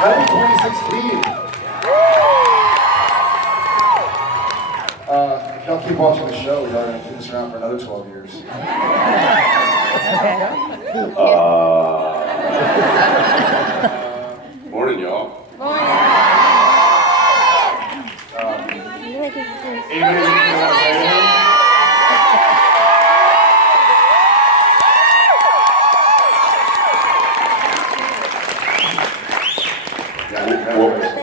Happy 2016. If y'all keep watching the show, y'all are going to keep us around for another 12 years. Morning, y'all. Anybody want to say anything?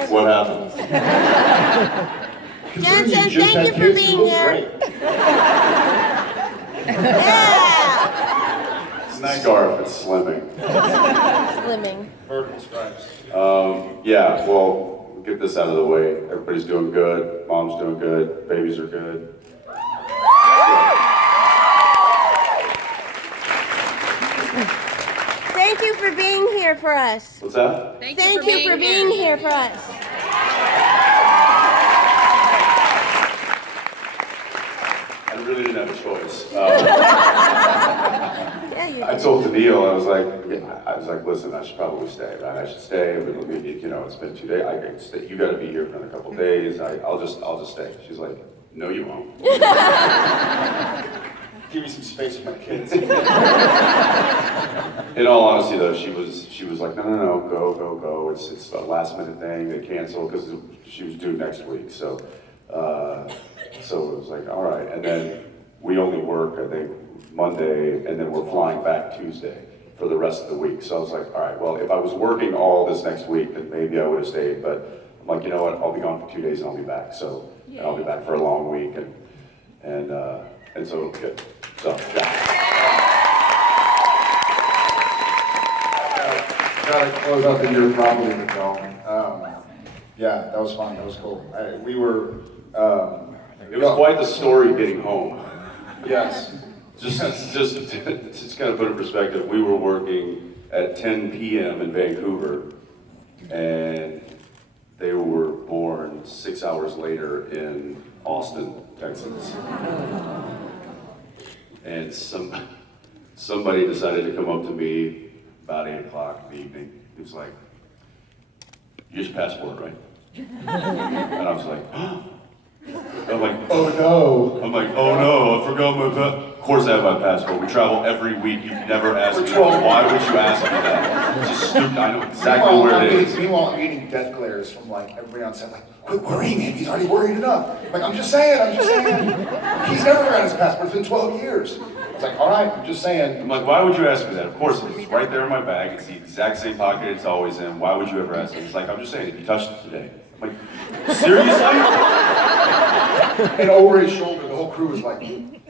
What happened? Jensen, thank you for being here. Yeah. It's nice scarf, it's slimming. Slimming. Vertical stripes. Yeah, well, we'll get this out of the way. Everybody's doing good. Mom's doing good. Babies are good. Thank you for being here for us. What's that? Thank you for being here for us. I really didn't have a choice. Yeah, you I told Daniil, I was like, listen, I should probably stay, right? I should stay. You know, it's been 2 days. I can stay. You got to be here for a couple days. I'll just stay. She's like, no, you won't. Give me some space for my kids. In all honesty, though, she was like, no, go. It's a last minute thing. They canceled because she was due next week. So it was like, all right. And then we only work, I think, Monday, and then we're flying back Tuesday for the rest of the week. So I was like, all right, well, if I was working all this next week, then maybe I would have stayed. But I'm like, you know what? I'll be gone for 2 days and I'll be back. So and I'll be back for a long week, and so good. So yeah. Gotta close out the year properly with y'all. Yeah, that was fun. That was cool. We were. It was quite the story getting home. Yes. Just kind of put in perspective, we were working at 10 p.m. in Vancouver, and they were born 6 hours later in Austin, Texas. And somebody decided to come up to me about 8 o'clock in the evening. He was like, "Here's your passport, right?" And I was like, I'm like, Oh no. I'm like, oh no, I forgot my passport. Of course I have my passport. We travel every week. You've never asked me that. Why would you ask me that? It's just stupid. I know exactly where it is. Meanwhile, I'm getting death glares from like everybody on set, like, quit worrying him, he's already worried enough. Like, I'm just saying. He's never forgotten his passport, it's been 12 years. It's like, all right, I'm just saying. I'm like, why would you ask me that? Of course, it's right there in my bag. It's the exact same pocket it's always in. Why would you ever ask me? It's like, I'm just saying, if you touched it today. I'm like, seriously? And over his shoulder, the whole crew was like, And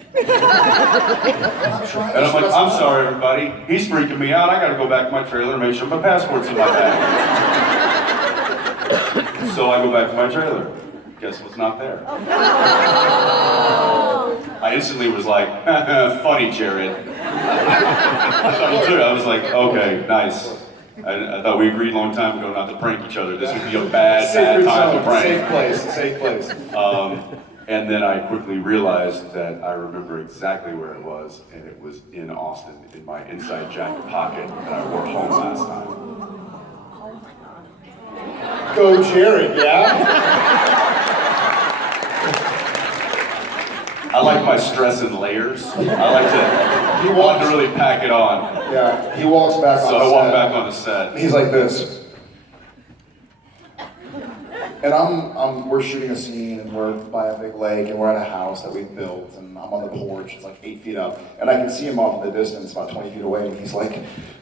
I'm like, I'm sorry, everybody. He's freaking me out. I gotta go back to my trailer and make sure my passport's in my bag. So I go back to my trailer. Guess what's not there? I instantly was like, funny, Jared. I was like, okay, nice. I thought we agreed a long time ago not to prank each other. This would be a bad time to prank. Safe place. And then I quickly realized that I remember exactly where it was, and it was in Austin, in my inside jacket pocket that I wore home last time. Go Jared, yeah? I like my stress in layers. I like to really pack it on. Yeah, he walks back on So the I set. walk back on the set. He's like this. And we're shooting a scene, and we're by a big lake, and we're at a house that we've built, and I'm on the porch, it's like 8 feet up, and I can see him off in the distance, about 20 feet away, and he's like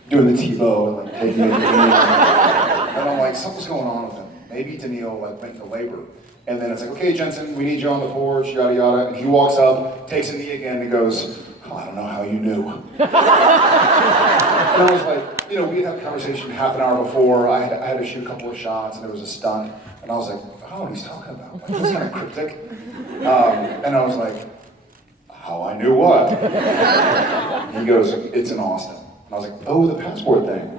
doing the T-bow and like taking it. And I'm like, something's going on with him. Maybe Daniil like went into labor. And then it's like, okay, Jensen, we need you on the porch, yada yada. And he walks up, takes a knee again, and goes, oh, I don't know how you knew. And I was like, you know, we had a conversation half an hour before. I had to shoot a couple of shots, and there was a stunt. And I was like, I don't know what he's talking about. Like, that's kind of cryptic. And I was like, how I knew what? He goes, it's in Austin. And I was like, oh, the passport thing.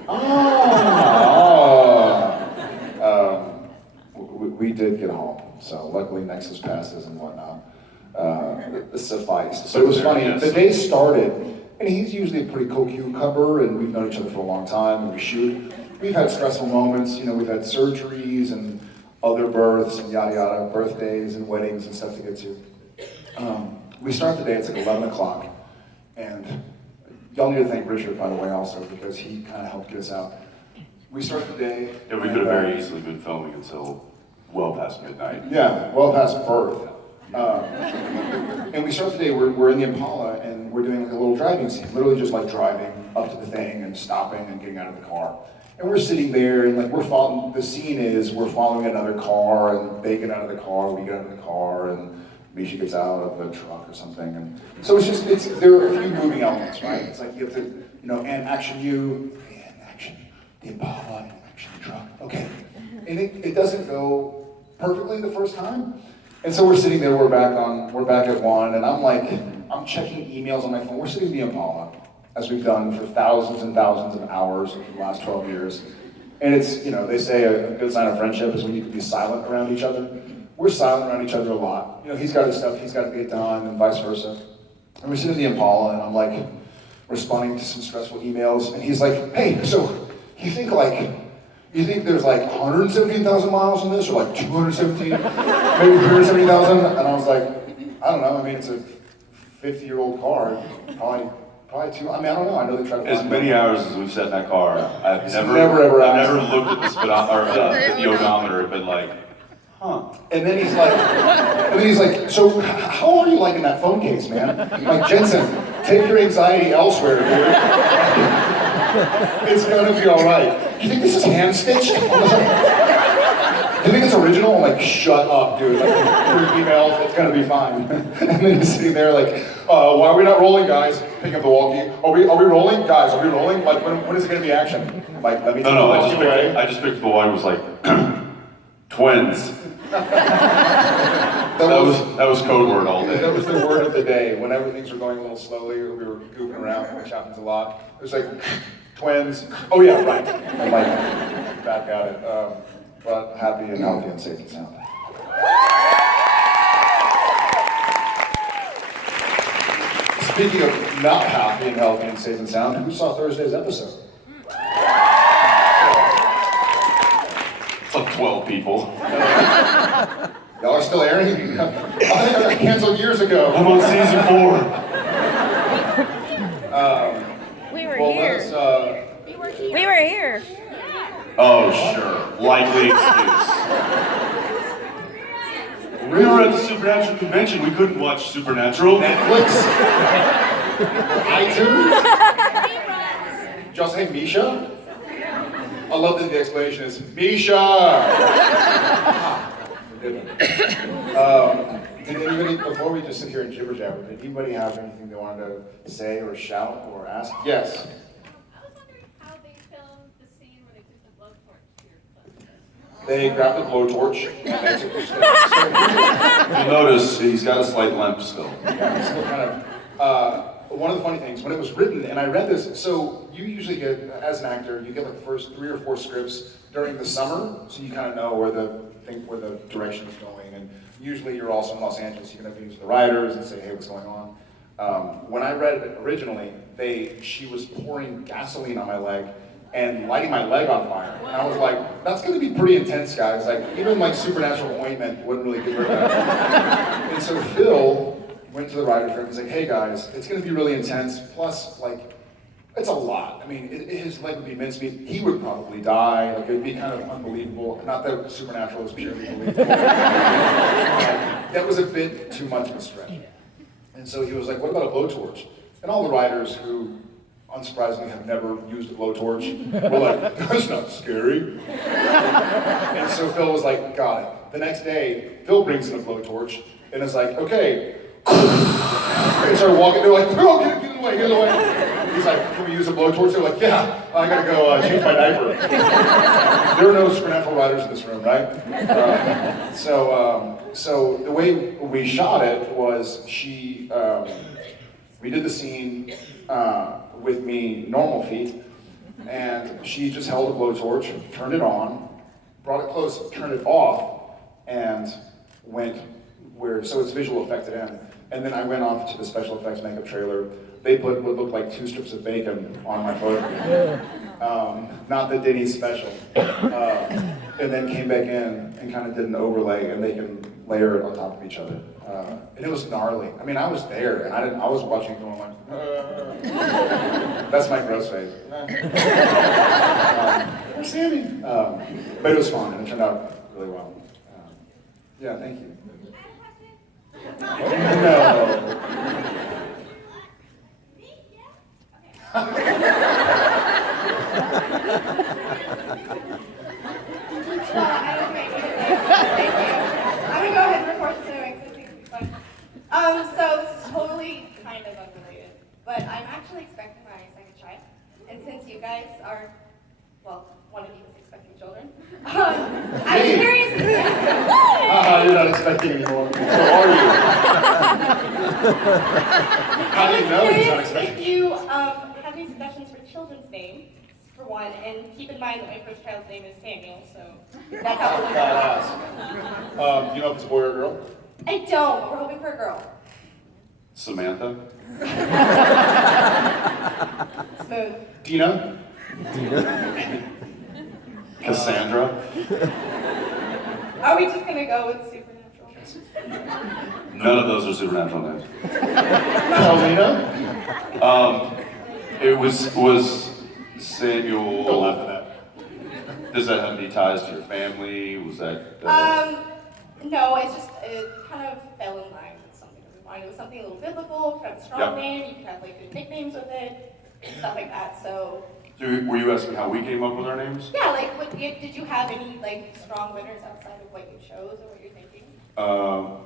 We did get home. So luckily Nexus passes and whatnot sufficed. So it was funny. The day started And he's usually a pretty cool cucumber, and we've known each other for a long time, and we shoot. We've had stressful moments, we've had surgeries and other births and yada yada, birthdays and weddings and stuff to get to. We start the day, it's like 11 o'clock, and y'all need to thank Richard, by the way, also, because he kind of helped get us out. We start the day. Yeah, we could have very easily been filming until well past midnight. Yeah, well past birth. And we start the day, we're in the Impala, and we're doing like a little driving scene, literally just like driving up to the thing and stopping and getting out of the car. And we're sitting there, and like the scene is we're following another car, and they get out of the car, we get out of the car, and Misha gets out of the truck or something. And so there are a few moving elements, right? It's like you have to, and action and action, the Impala, and action the truck. Okay. And it doesn't go perfectly the first time. And so we're sitting there, we're back at 1, and I'm checking emails on my phone. We're sitting in the Impala, as we've done for thousands and thousands of hours over the last 12 years. And it's, they say a good sign of friendship is when you can be silent around each other. We're silent around each other a lot. He's got his stuff he's got to get done, and vice versa. And we're sitting in the Impala, and I'm like responding to some stressful emails, and he's like, hey, so you think there's like 117,000 miles in this, or like 217, maybe 370,000? And I was like, I don't know. I mean, it's a 50-year-old car, probably two. I mean, I don't know. I know they try to. As many hours as we've sat in that car, I've never looked at the odometer and been like, huh. And then he's like, so how are you liking that phone case, man? I'm like, Jensen, take your anxiety elsewhere, dude. It's gonna be all right. You think this is hand stitched? You think it's original? I'm like, shut up, dude. Like, through emails, it's gonna be fine. And then he's sitting there like, why are we not rolling, guys? Picking up the walkie. Are we rolling? Guys, are we rolling? Like, when is it gonna be action? I'm like, let me take No, I just picked the one. It was like, twins. That was code word all day. That was the word of the day. Whenever things were going a little slowly, or we were goofing around, which happens a lot. It was like, twins. Oh yeah, right. I'm like, back at it. But happy and healthy and safe and sound. Speaking of not happy and healthy and safe and sound, who saw Thursday's episode? It's like 12 people. Y'all are still airing? I think I got canceled years ago. I'm on season 4. We were here. We were here. Oh, sure. Likely excuse. We were at the Supernatural convention. We couldn't watch Supernatural. Netflix? iTunes? Did y'all say Misha? I love that the explanation is Misha! Did anybody, before we just sit here and jibber jabber, did anybody have anything they wanted to say or shout or ask? Yes. I was wondering how they filmed the scene where they took the blowtorch to your son. They grabbed the blowtorch and they took You'll notice he's got a slight limp still. Yeah, still kind of. One of the funny things, when it was written, and I read this, so you usually get, as an actor, you get like the first 3 or 4 scripts during the summer, so you kind of know where the direction is going, and usually you're also in Los Angeles, you can have meetings with the writers and say, hey, what's going on? When I read it originally, she was pouring gasoline on my leg and lighting my leg on fire. And I was like, that's gonna be pretty intense, guys. Like, even like supernatural ointment wouldn't really get rid of that. And so Phil went to the writer's room and was like, hey guys, it's gonna be really intense, plus like, it's a lot. I mean, his leg would be mincemeat. He would probably die. Like, it'd be kind of unbelievable. Not that Supernatural is purely believable. That was a bit too much of a stretch. And so he was like, what about a blowtorch? And all the writers who, unsurprisingly, have never used a blowtorch were like, that's not scary. And so Phil was like, got it. The next day, Phil brings in a blowtorch and is like, okay. They started walking, they're like, oh, get in the way, get in the way. He's like, can we use a blowtorch? They're like, yeah, I gotta go change my diaper. There are no supernatural writers in this room, right? So the way we shot it was we did the scene with me normal feet, and she just held a blowtorch, turned it on, brought it close, turned it off, and went so it's visual effected in. And then I went off to the special effects makeup trailer. they put what looked like 2 strips of bacon on my photo. Not the Denny's special. And then came back in and kind of did an overlay, and they can layer it on top of each other. And it was gnarly. I mean, I was there, and I was watching it going like, that's my gross face. Where's Sammy? But it was fun, and it turned out really well. Yeah, thank you. No. I'm gonna go ahead and report this anyway because I think it's fun. So this is totally kind of unrelated, but I'm actually expecting my second child, and since you guys are, well, one of you is expecting children, I'm curious. You're not expecting anymore. Or are you? How do you know he's not expecting? If you have any suggestions for children's names, for one, and keep in mind that my first child's name is Samuel, so that's how we'll Badass. Do you know if it's a boy or a girl? I don't, but we're hoping for a girl. Samantha? Smooth. Dina? Cassandra? Are we just gonna go with supernatural? None of those are supernatural names. Paulina? It was Samuel. Don't laugh at that. Does that have any ties to your family? Was that? No, it's just, it kind of fell in line with something that we wanted. It was something a little biblical, kind of a strong name, you could have like good nicknames with it, stuff like that, so. Were you asking how we came up with our names? Yeah, like, did you have any like strong winners outside of what you chose or what you're thinking?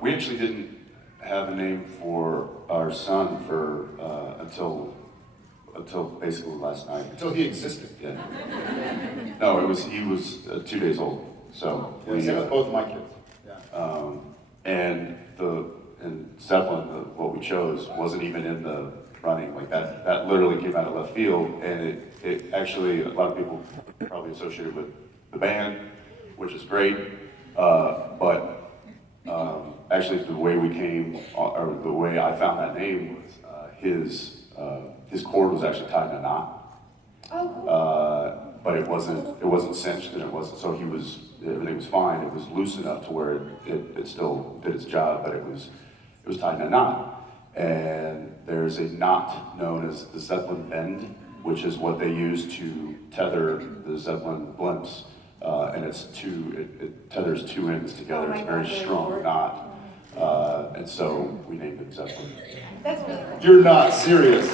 We actually didn't have a name for our son for until basically last night. Until he existed. Yeah. No, he was 2 days old. So Yeah, same with both of my kids. Yeah. And Zeppelin, what we chose, wasn't even in the running. Like that literally came out of left field, and it actually, a lot of people probably associated with the band, which is great, but actually the way we came, or the way I found that name was his cord was actually tied in a knot. Oh, cool. But it wasn't cinched, and everything was fine. It was loose enough to where it still did its job, but it was tied in a knot. And there's a knot known as the Zeppelin bend, which is what they use to tether the Zeppelin blimps. And it tethers 2 ends together. Oh it's a very God, strong really knot. And so we named it Zeppelin. That's really cool. You're not serious.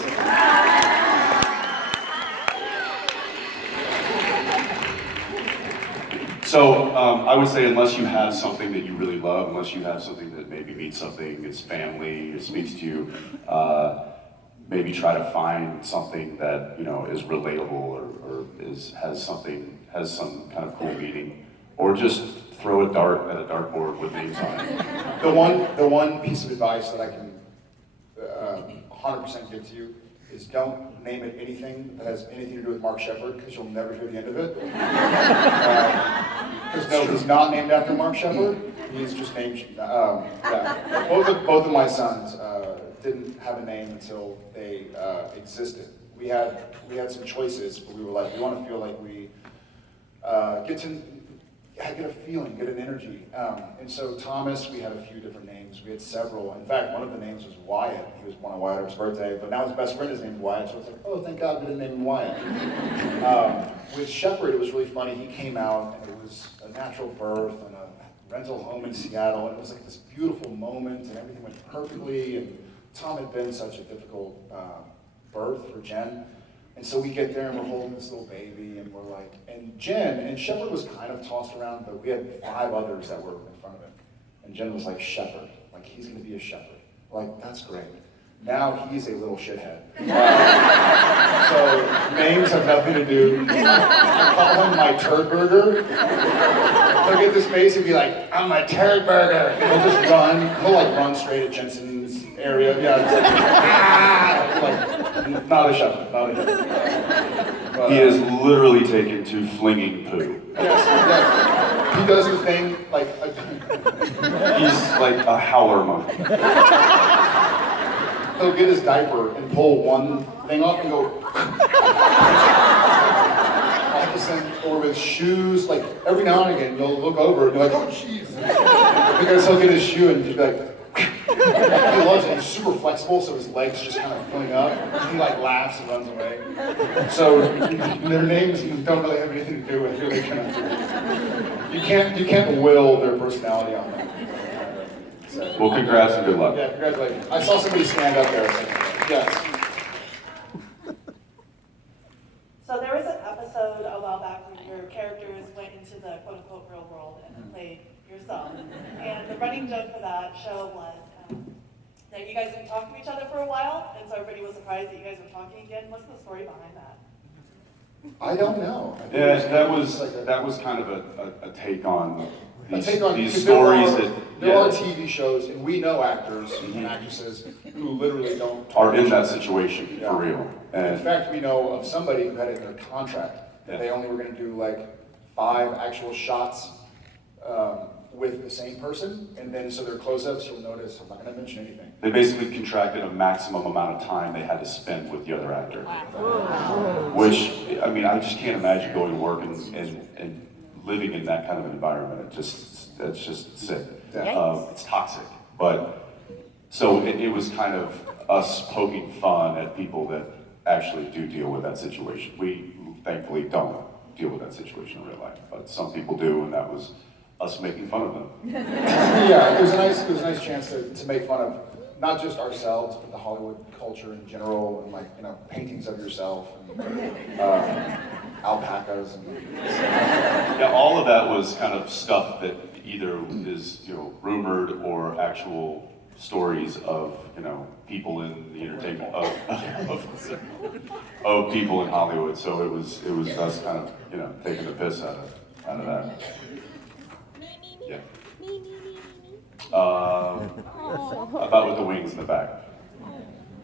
So I would say unless you have something that you really love, unless you have something that maybe means something, it's family, it speaks to you, maybe try to find something that is relatable or has some kind of cool meaning, or just throw a dart at a dartboard with names on it. The one piece of advice that I can 100% give to you is don't name it anything that has anything to do with Mark Shepard, because you'll never hear the end of it. Because no, he's not named after Mark Shepard. He's just named. Yeah. Both of my sons didn't have a name until they existed. We had some choices, but we were like, we want to feel like we get a feeling, get an energy. And so Thomas, we had a few different names. We had several. In fact, one of the names was Wyatt. He was born on Wyatt's birthday, but now his best friend is named Wyatt, so it's like, oh, thank God we didn't name him Wyatt. With Shepard, it was really funny. He came out, and it was a natural birth and a rental home in Seattle, and it was like this beautiful moment, and everything went perfectly, and Tom had been such a difficult birth for Jen. And so we get there and we're holding this little baby and we're like, and Jen, and Shepard was kind of tossed around, but we had 5 others that were in front of him. And Jen was like, Shepard, like he's gonna be a shepherd. Like, that's great. Now he's a little shithead. So names have nothing to do. I call him my turd burger. Look at this face and be like, I'm a turd burger. And he'll just run, he'll like run straight at Jensen's area. Yeah, just like, not a shepherd, not a shepherd. But, He is literally taken to flinging poo. yes. He does the thing like, He's like a howler monkey. he'll get his diaper and pull one thing off and go. All of a sudden, or with shoes, like every now and again, you'll look over and be like, oh, jeez. Because he'll get his shoe and just be like, he loves it. He's super flexible, so his legs just kind of going up. He like laughs and runs away. So their names don't really have anything to do with who they kind of. You can't will their personality on them. So, Well, congrats and good luck. yeah, congratulations. I saw somebody stand up there. So, yes. So there was an episode a while back where your characters went into the quote-unquote real world and played yourself. And the running joke for that show was that you guys didn't talk to each other for a while, and so everybody was surprised that you guys were talking again. What's the story behind that? I don't know. Yeah, that was kind of a take on these because stories there are TV shows, and we know actors and actresses who literally don't talk are to in each that other. situation Yeah. for real. In And fact, we know of somebody who had it in their contract that they only were going to do like 5 actual shots with the same person, and then so their close-ups, you'll notice, I'm not going to mention anything. they basically contracted a maximum amount of time they had to spend with the other actor. Which, I mean, I just can't imagine going to work and living in that kind of environment. It's just sick. It's toxic. But, so it was kind of us poking fun at people that actually do deal with that situation. We thankfully don't deal with that situation in real life, but some people do, and that was us making fun of them. Yeah, it was a nice chance to make fun of not just ourselves, but the Hollywood culture in general, and like, paintings of yourself, and alpacas, and Yeah, all of that was kind of stuff that either is, rumored or actual stories of, people in the entertainment of people in Hollywood. So it was us kind of, taking the piss out of that. Yeah. About with the wings in the back.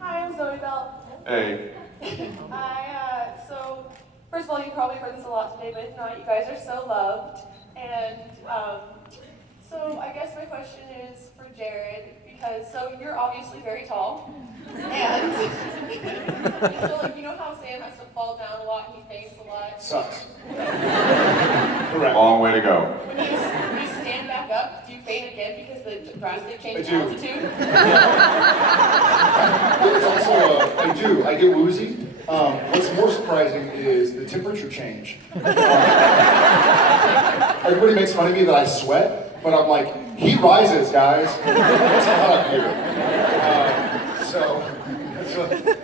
Hi, I'm Zoe Bell. Hey. So first of all, you probably heard this a lot today, but if not, you guys are so loved. And so I guess my question is for Jared, because so you're obviously very tall. And so like, you know how Sam has to fall down a lot and he faints a lot? sucks. Correct. Long way to go. When you stand back up, do you faint again because the drastic change in I do. altitude? It's also, I do. I get woozy. What's more surprising is the temperature change. Everybody makes fun of me that I sweat, but I'm like, heat rises, guys. It's hot up here. So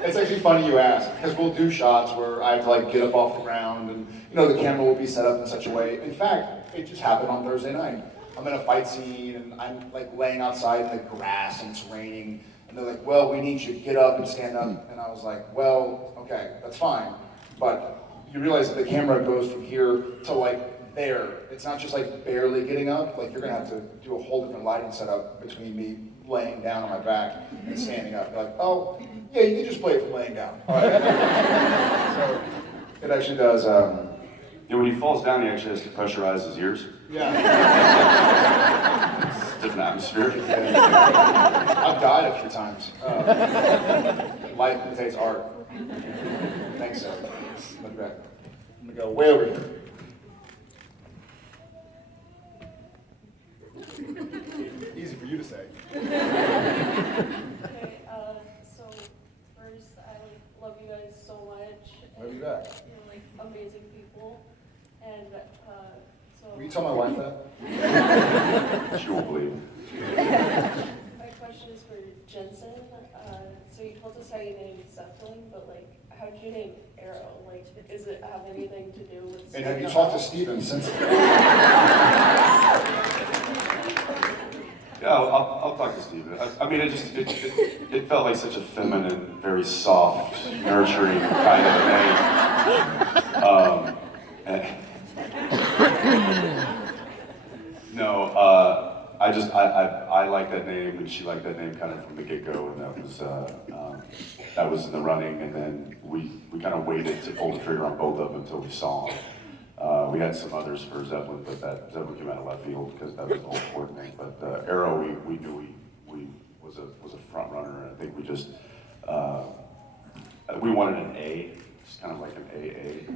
it's actually funny you ask, because we'll do shots where I have to like get up off the ground, and the camera will be set up in such a way. In fact, it just happened on Thursday night. I'm in a fight scene, and I'm like laying outside in the grass, and it's raining. And they're like, well, we need you to get up and stand up. And I was like, well, okay, that's fine. But you realize that the camera goes from here to like there. It's not just like barely getting up. Like you're gonna have to do a whole different lighting setup between me laying down on my back and standing up. You're like, oh, yeah, you can just play it from laying down. All right. So it actually does. Yeah, when he falls down, he actually has to pressurize his ears. Yeah. It's a different atmosphere. I've died a few times. Life imitates art. Thanks, Sarah. Look back. I'm gonna go way over here. Easy for you to say. Okay, so first, I love you guys so much. Love you back. You're like amazing people, and so. Will you tell my wife that? She won't believe. My question is for Jensen. So you told us how you named Zeppelin, but like, how did you name Arrow? Like, does it have anything to do with? And have you talked to Steven since? Yeah, I'll talk to Steve. I mean, it felt like such a feminine, very soft, nurturing kind of name. No, I like that name, and she liked that name kind of from the get-go, and that was in the running, and then we kind of waited to pull the trigger on both of them until we saw them. We had some others for Zeppelin, but that Zeppelin came out of left field because that was the whole important thing. But Arrow, we knew we was a front runner, and I think we just we wanted an A, just kind of like an AA.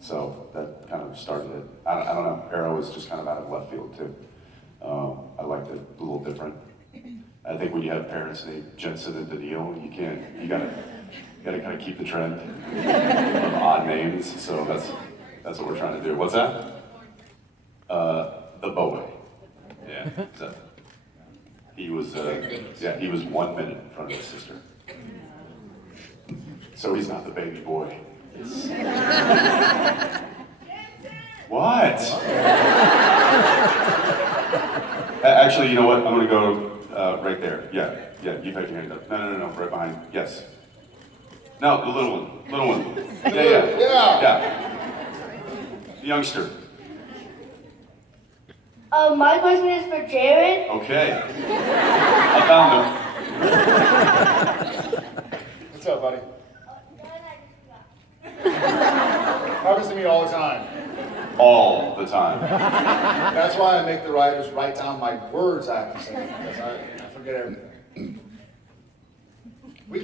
So that kind of started it. I don't know, Arrow was just kind of out of left field too. I liked it a little different. I think when you have parents named Jensen and Daniil, you gotta kind of keep the trend of odd names. So that's what we're trying to do. What's that? The Boa. Yeah. So he was 1 minute in front of his sister. So he's not the baby boy. What? Actually, you know what? I'm gonna go right there. Yeah, you've had your hand up. No, right behind. Yes. No, the little one. Yeah. The youngster. My question is for Jared. Okay. I found him. What's up, buddy? Happens to me all the time. All the time. That's why I make the writers write down my words I have to say, because I forget everything.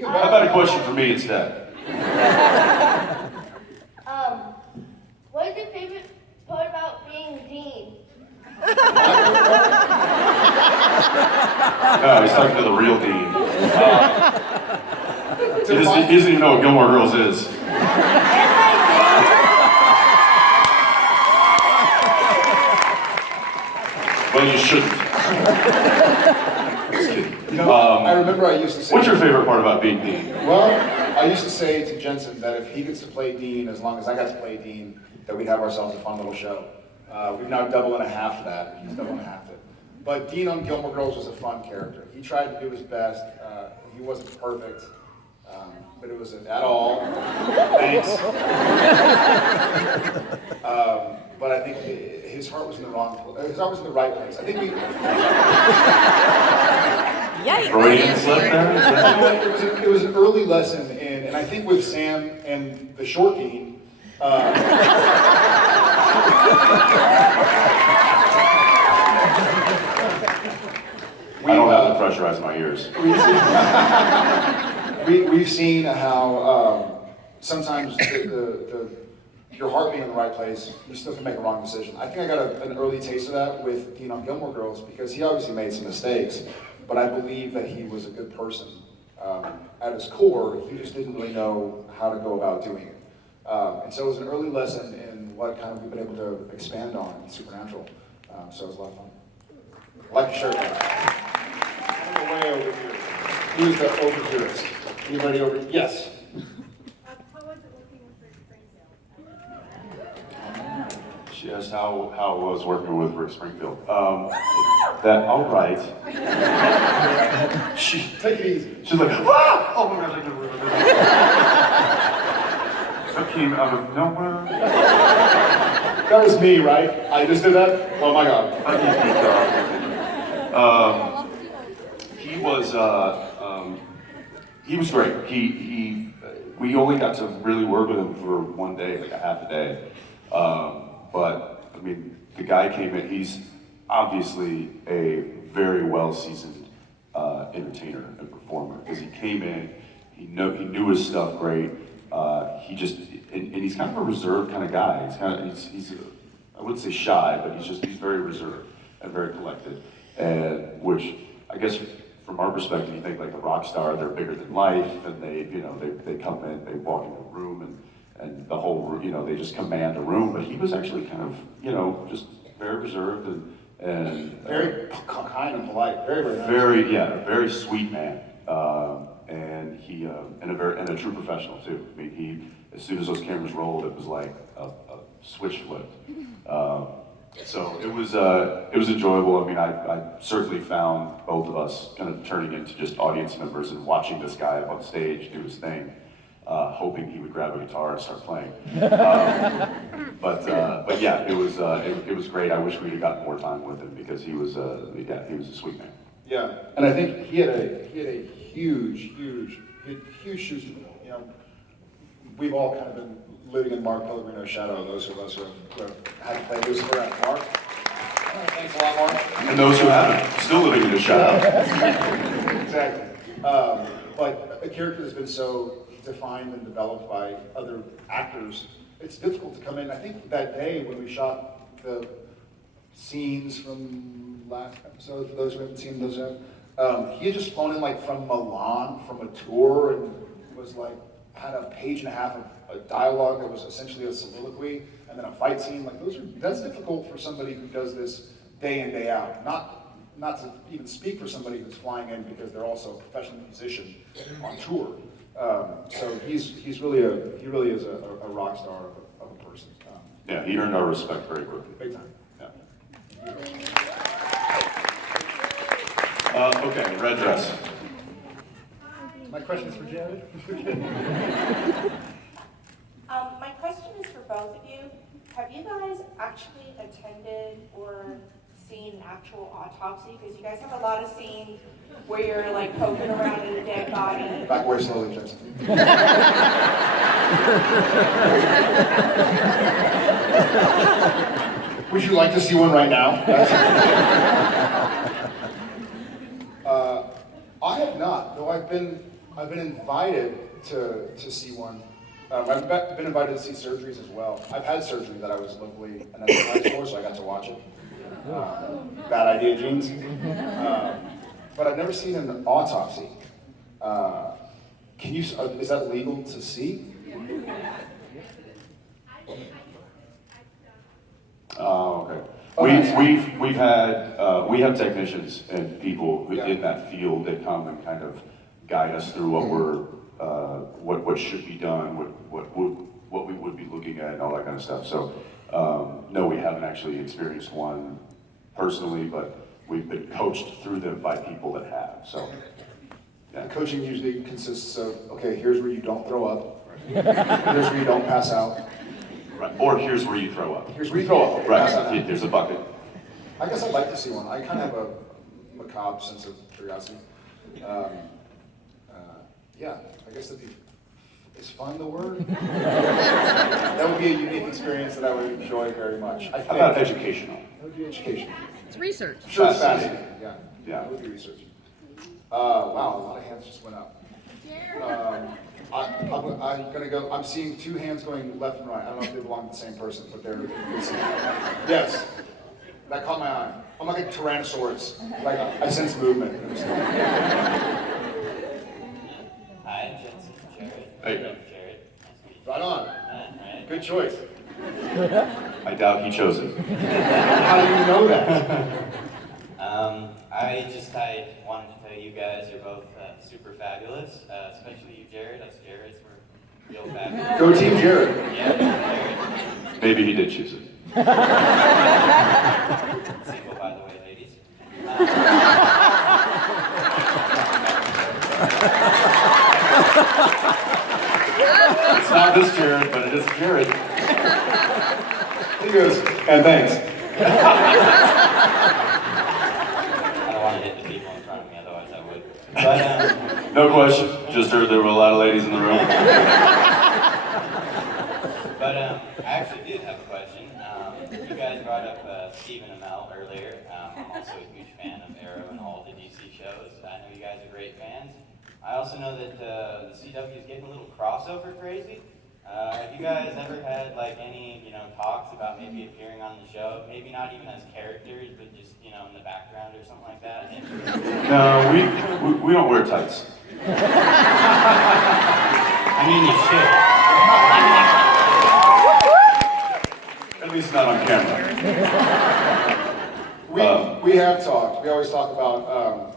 How about a question for me instead? What is your favorite part about being dean? No, he's talking to the real dean. He doesn't even know what Gilmore Girls is. Well, you shouldn't. Just kidding. You know, I remember I used to say... What's your favorite part about being dean? Well, I used to say to Jensen that if he gets to play Dean, as long as I got to play Dean, that we'd have ourselves a fun little show. We've now double and a half that. He's double and a half it. But Dean on Gilmore Girls was a fun character. He tried to do his best. He wasn't perfect, but it wasn't at all. Thanks. But I think his heart was in the his heart was in the right place. I think we... Freudian slip there? It was an early lesson in, and I think with Sam and the short Dean, I don't have to pressurize my ears. We've seen how sometimes your heart being in the right place, you still can make a wrong decision. I think I got an early taste of that with Dean on Gilmore Girls because he obviously made some mistakes, but I believe that he was a good person. At his core, he just didn't really know how to go about doing it. And so it was an early lesson in what kind of we've been able to expand on in Supernatural. So it was a lot of fun. I like your shirt, man. I'm way over here. Who's the over-hearist? Anybody over? Yes. How was it working with Rick Springfield? She asked how it was working with Rick Springfield. All right. Take it easy. She's like, ah! Oh my gosh, that came out of nowhere. That was me, right? I just did that? Oh my God. He was great. We only got to really work with him for one day, like a half a day. But I mean, the guy came in. He's obviously a very well-seasoned entertainer and performer because he came in. He knew his stuff great. And he's kind of a reserved kind of guy. He's I wouldn't say shy, but he's very reserved and very collected. And which I guess from our perspective, you think like a rock star, they're bigger than life, and they come in, they walk into a room, and the whole, they just command a room. But he was actually kind of, just very reserved and Very kind and polite. Very nice. A very sweet man. And he and a true professional too. I mean, he as soon as those cameras rolled, it was like a switch flipped. So it was enjoyable. I mean, I certainly found both of us kind of turning into just audience members and watching this guy up on stage do his thing, hoping he would grab a guitar and start playing. But yeah, it was great. I wish we'd have gotten more time with him because he was a sweet man. Yeah, and I think he had a huge shoes to fill. We've all kind of been living in Mark Pellegrino's shadow, those of us who have had to play Lucifer at Mark. Thanks a lot, Mark. And those who haven't, still living in his shadow. Exactly. but a character that's been so defined and developed by other actors, it's difficult to come in. I think that day when we shot the scenes from last episode, for those who haven't seen those yet, he had just flown in like from Milan from a tour and was like, had a page and a half of a dialogue that was essentially a soliloquy, and then a fight scene. Like that's difficult for somebody who does this day in, day out. Not to even speak for somebody who's flying in because they're also a professional musician on tour. So he really is a rock star of a person. Yeah, he earned our respect very quickly. Big time. Yeah. Okay, red dress. My question is for Jared. My question is for both of you. Have you guys actually attended or seen an actual autopsy? Because you guys have a lot of scenes where you're like poking around in a dead body. Back away slowly, Jensen. Would you like to see one right now? I have not, though I've been invited to see one. I've been invited to see surgeries as well. I've had surgery that I was locally anesthetized for, so I got to watch it. Bad idea, Jeans. But I've never seen an autopsy. Is that legal to see? Oh, okay. Okay. We have technicians and people in that field that come and kind of guide us through what should be done, what we would be looking at, and all that kind of stuff. So, no, we haven't actually experienced one personally, but we've been coached through them by people that have. So, yeah. The coaching usually consists of, okay, here's where you don't throw up. Here's where you don't pass out. Right. Or here's where you throw up. Here's where you throw up. Okay, Right. pass out. There's a bucket. I guess I'd like to see one. I kind of have a macabre sense of curiosity. Yeah, I guess that'd be, is fun the word? That would be a unique experience that I would enjoy very much. I How about educational? That would be education. It's research. Sure, it's fascinating. Yeah, Yeah. it would be research. Wow, a lot of hands just went up. I'm gonna go. I'm seeing two hands going left and right. I don't know if they belong to the same person, but they're. Yes, that caught my eye. I'm like a Tyrannosaurus. Like I sense movement. Hi, Jensen, Jared. Hey. Jared. Nice to meet you. Right on. Right. Good choice. I doubt he chose it. How do you know that? I wanted to tell you guys you're both super fabulous, especially you, Jared. Us Jareds were real fabulous. Go Team Jared. Yeah, Jared. Maybe he did choose it. Single, by the way, ladies. It's not this Jared, but it is Jared. He goes, and thanks. I don't want to hit the people in front of me, otherwise I would. But, No question. Just heard there were a lot of ladies in the room. But I actually did have a question. You guys brought up Stephen Amell earlier. I'm also a huge fan of Arrow and all the DC shows. I know you guys are great fans. I also know that the CW is getting a little crossover crazy. Have you guys ever had like any, talks about maybe appearing on the show? Maybe not even as characters, but just, in the background or something like that? No, we don't wear tights. I mean, you should. At least not on camera. We have talked. We always talk about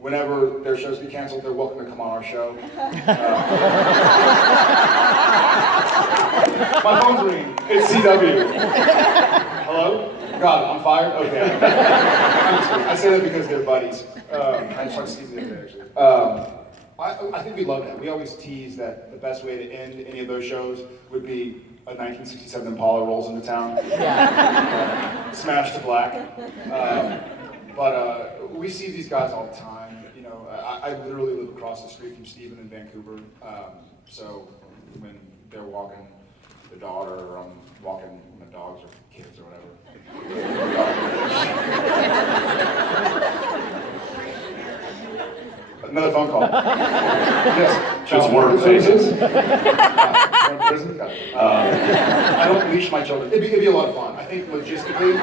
whenever their shows get canceled, they're welcome to come on our show. My phone's ringing. It's CW. Hello? God, I'm fired? Okay. I say that because they're buddies. I just talked to Steve the other day, actually. I think we love that. We always tease that the best way to end any of those shows would be a 1967 Impala rolls into town. Smash to black. But we see these guys all the time. I literally live across the street from Stephen in Vancouver. So when they're walking the daughter, or I'm walking my dogs or kids or whatever. Another phone call. Yes. Just Child work services. faces. Going to prison? Got it. I don't leash my children. It'd be a lot of fun. I think logistically.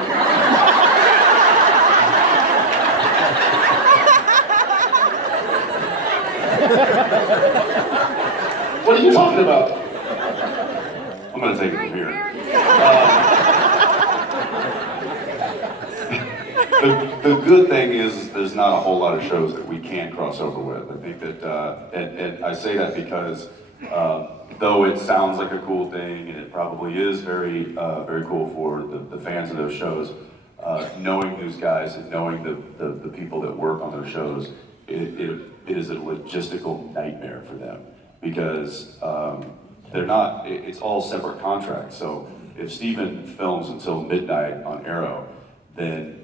What are you talking about? I'm gonna take it from here. The good thing is there's not a whole lot of shows that we can cross over with. I think that, and I say that because though it sounds like a cool thing, and it probably is very cool for the fans of those shows, knowing those guys and knowing the people that work on those shows, it is a logistical nightmare for them because they're not, it's all separate contracts. So if Steven films until midnight on Arrow, then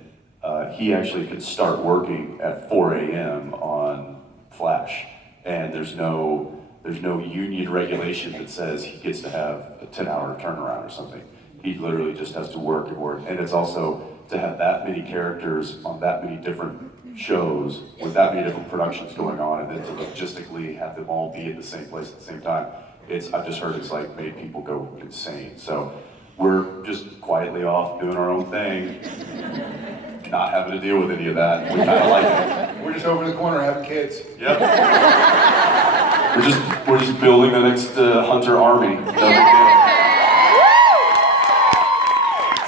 he actually could start working at 4 a.m. on Flash, and there's no union regulation that says he gets to have a 10-hour turnaround or something. He literally just has to work and work, and it's also to have that many characters on that many different shows with that many different productions going on, and then to logistically have them all be at the same place at the same time. I've just heard it's like made people go insane. So we're just quietly off doing our own thing, not having to deal with any of that. We kind of like it. We're just over in the corner having kids. Yep. We're just building the next Hunter army. No big deal.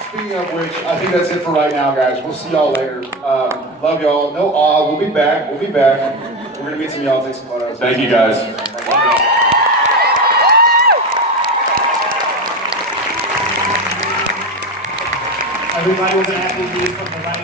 Speaking of which, I think that's it for right now, guys. We'll see y'all later. Love y'all. No awe. We'll be back. We'll be back. We're gonna meet some of y'all, take some photos. Thank you, guys. Everybody with an Applebee's from the right.